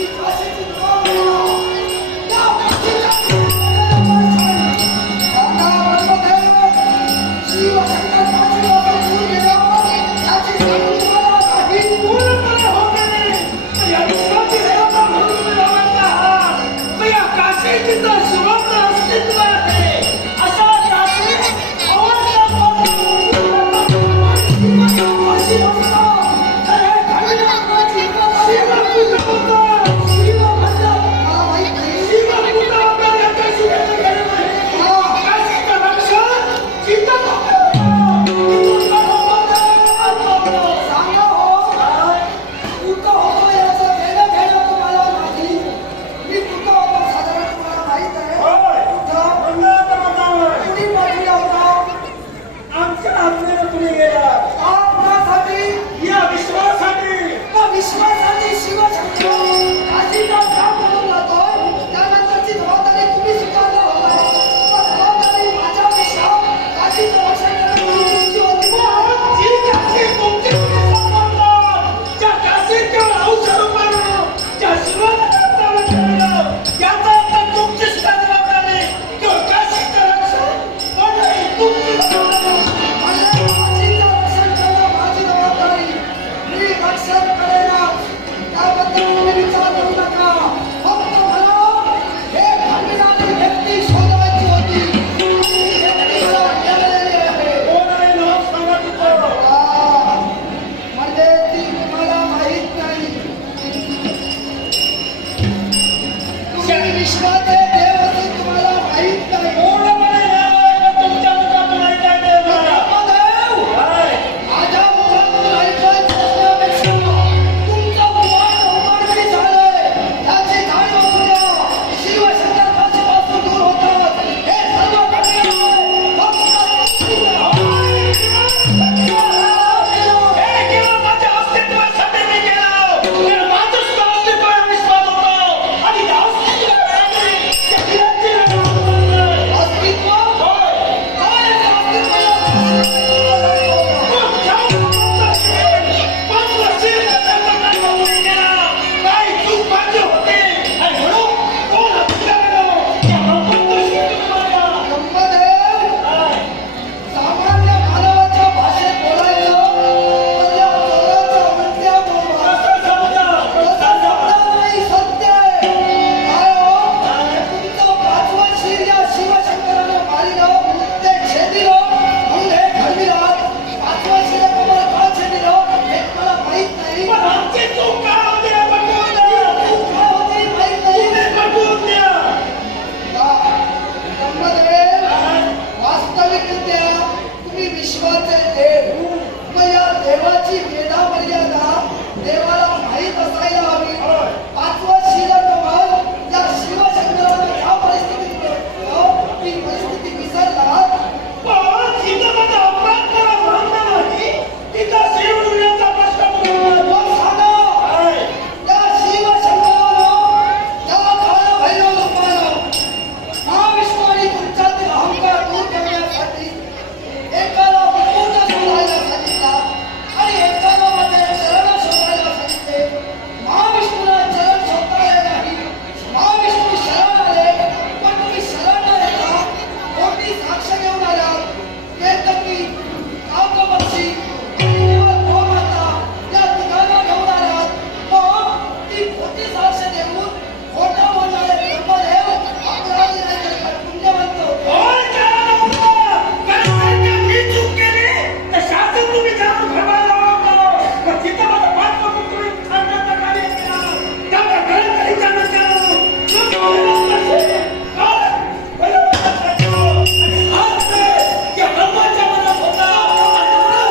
Jesus. Krishna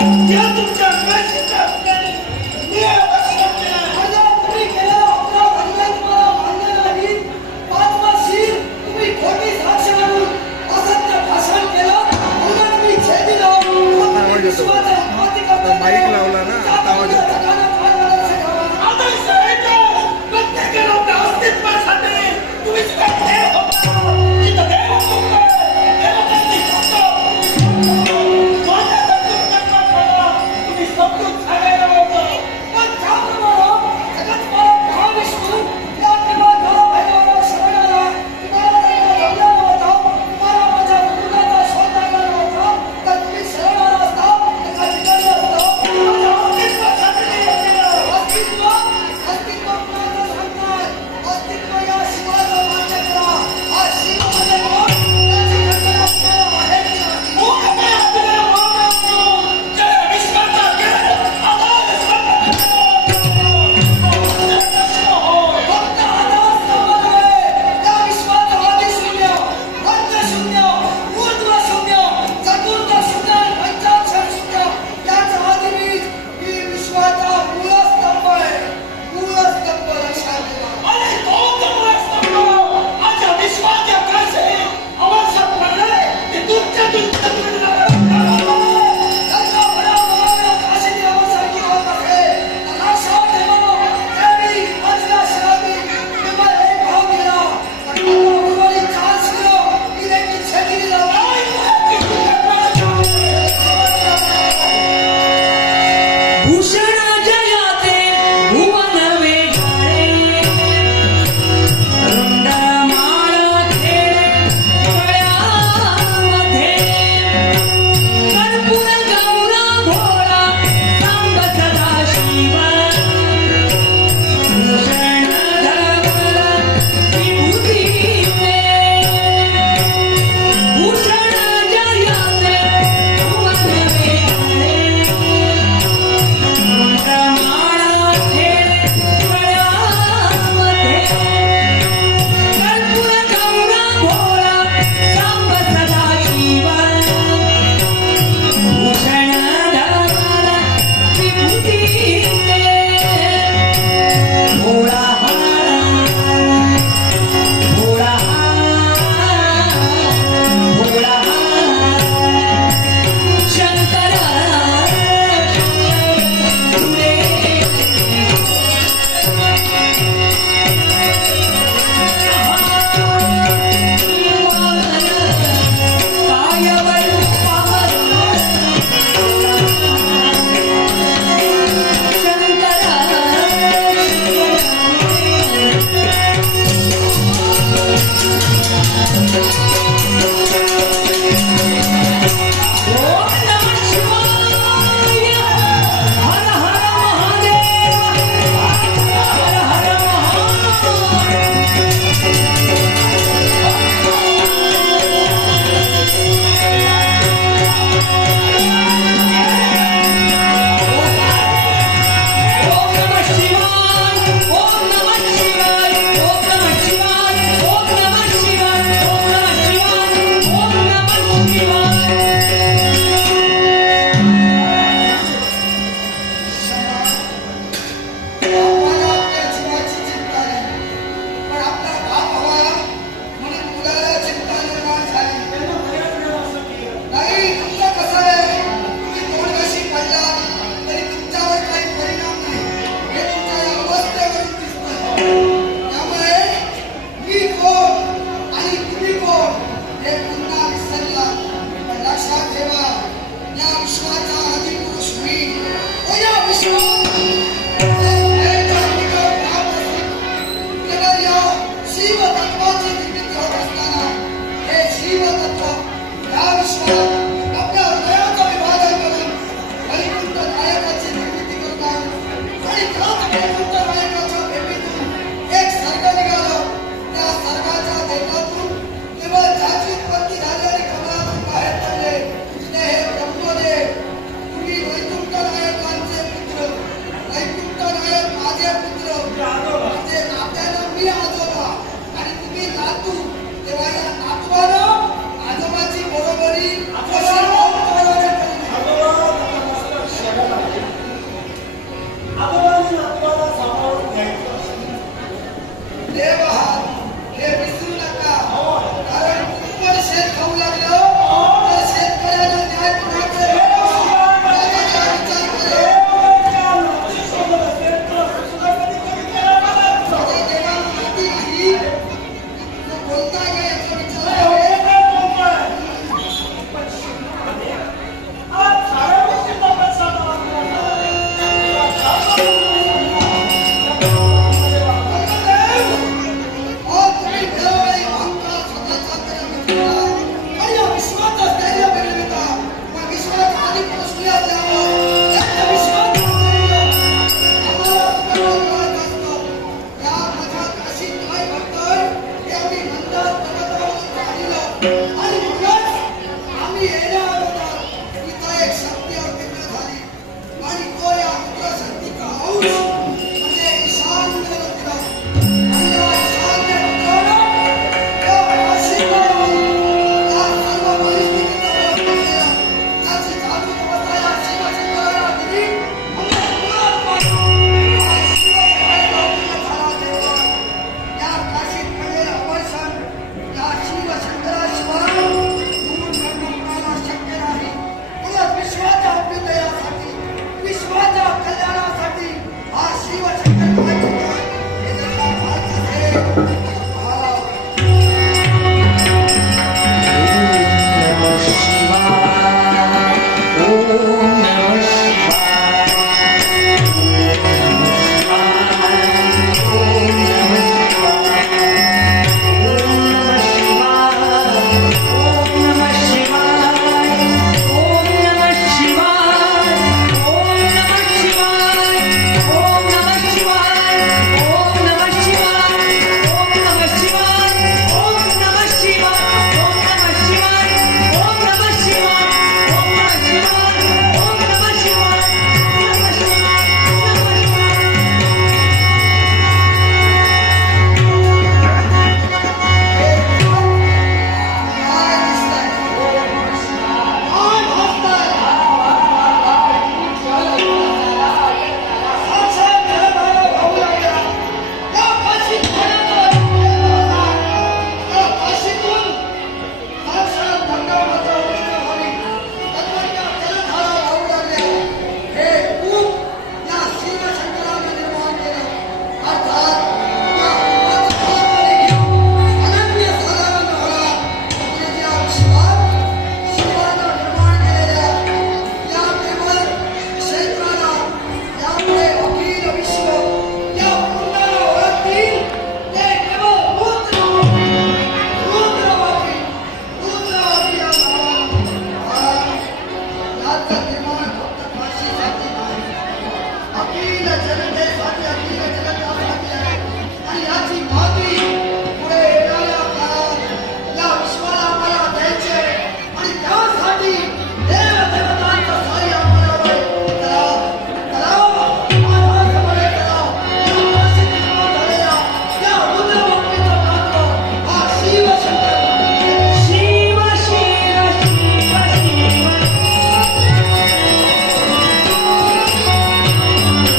Quieto! Who's Usana.